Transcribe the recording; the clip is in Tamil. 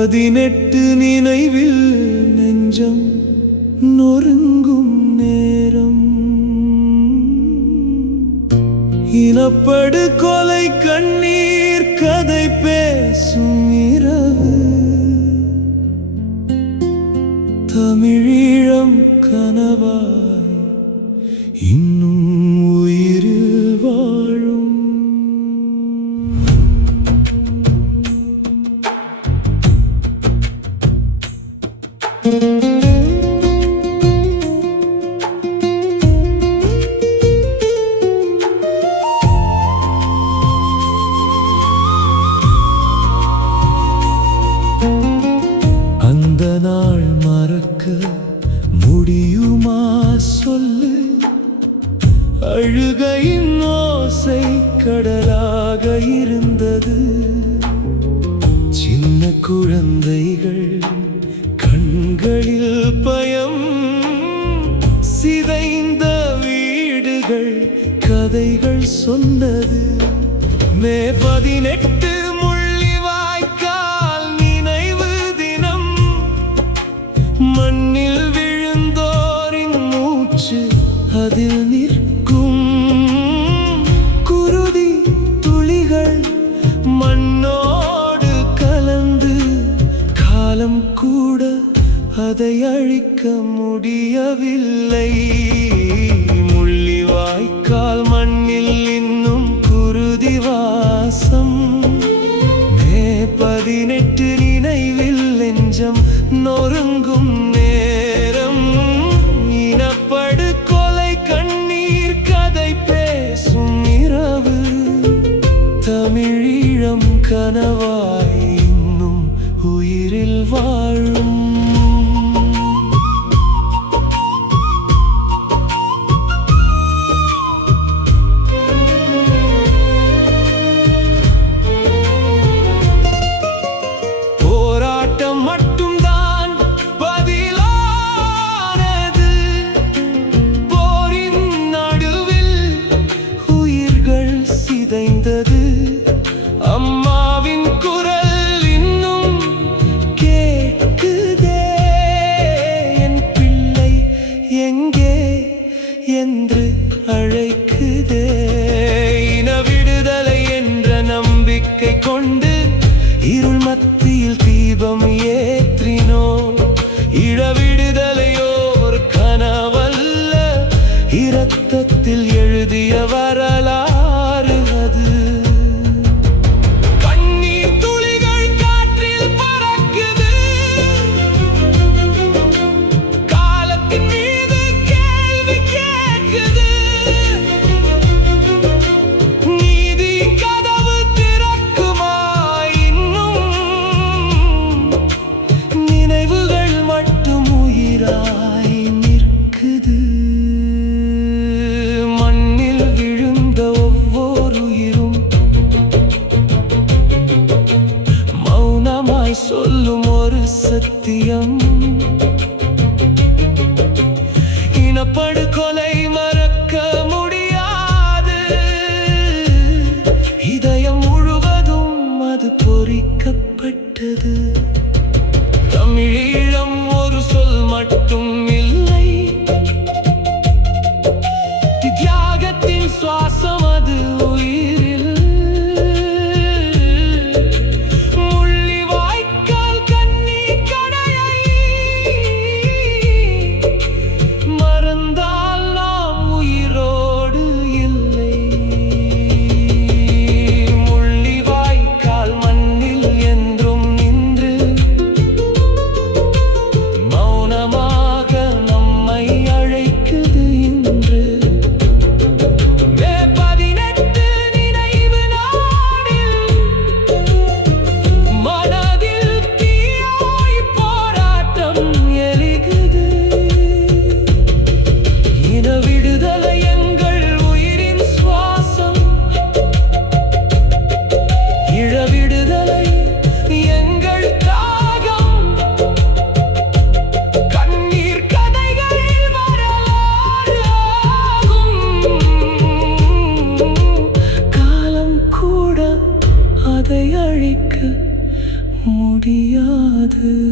18 நினைவில் நெஞ்சம் நொறுங்கும் நேரம். இனப்படு கொலை கண்ணீர் கதை பேசும் இரவு. தமிழீழம் கனவாய் இன்னும் உயிரில் வாழும். அந்த நாள் மறக்க முடியுமா சொல்லு? அழுகையின் ஓசை கடலாக இருந்தது. சின்ன குழந்தைகள் கண்களில் பயம், சிதைந்த வீடுகள் கதைகள் சொன்னது. மே 18 முள்ளிவாய்க்கால் நினைவு தினம். மண்ணில் விழுந்தோரின் மூச்சு அதில் நிற்கும். குருதி துளிகள் மண்ணோடு கலந்து, காலம் கூட அதை அழிக்க முடியவில்லை. முள்ளிவாய்க்கால் மண்ணில் இன்னும் குருதி வாசம். மே 18 நினைவில் நெஞ்சம் நொறுங்கும் நேரம். இனப்படு கொலை கண்ணீர் கதை பேசும் இரவு. தமிழீழம் கனவாய் இன்னும் உயிரில் வாழும். போராட்டம் மட்டும்தான் பதிலானது. போரின் நடுவில் உயிர்கள் சிதைந்தது. அம்மாவின் குரல் இன்னும் கேட்குதே. என் பிள்ளை எங்கே என்று அழைக்குதே. இன விடுதலை என்ற நம்பிக்கை கொண்டு இருள் மத்தியில் தீபம் ஏற்றினோம். இழ விடுதலையோர் கனவல்ல, இரத்தத்தில் எழுதிய வரலாறு அது. கண்ணீர் துளிகள் காற்றில் பறக்குது. காலத்தின் மீது கேள்வி கேட்குது. நீதி கதவு திறக்குமா இன்னும்? நினைவுகள் மட்டும் உயிராய் நிற்குது. மண்ணில் விழுந்த ஒவ்வொரு உயிரும் மௌனமாய் சொல்லும் ஒரு சத்தியம். இனப்படுகொலை மறக்க முடியாது. இதயம் முழுவதும் அது பொறிக்கப்பட்டது. தமிழீழம் ஒரு சொல் மட்டும் இல்லை, தியாகத்தின் சுவாசம் அது உயிரில். முள்ளிவாய்க்கால் கண்ணீர் கடையை பொறிக்கப்பட்டது.